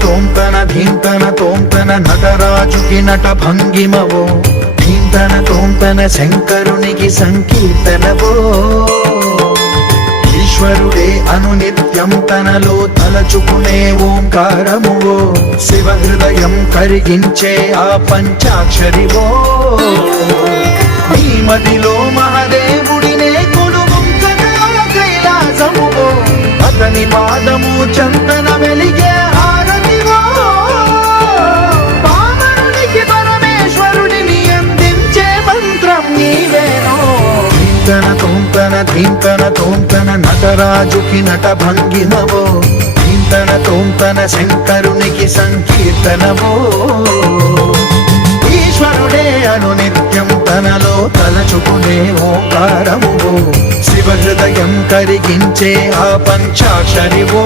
తోంతన ధీంతన తోంతన నటరాజుకి నట భంగిమవో ధీంతన తోంతన శంకరునికి సంకీర్తనవో ఈశ్వరుడే అనునిత్యం తనలో తలచుకునే ఓంకారమువో శివ హృదయం కరిగించే ఆ పంచాక్షరివో ఈ మదిలో మహాదేవుడినే కొలువుంచగా కైలాసమువో అతని పాదము చందన వెలిగే హారతివో పామరునికి పరమేశ్వరుడిని అందించే మంత్రం నీవేనో ధీంతన తోంతన ధీంతన తోంతన నటరాజుకి నట భంగిమవో ధీంతన తోంతన శంకరునికి సంకీర్తనవో ఈశ్వరుడే అనునిత్యం తనలో తలచుకునే ఓంకారమువో శివ హృదయం కరిగించే ఆ పంచాక్షరివో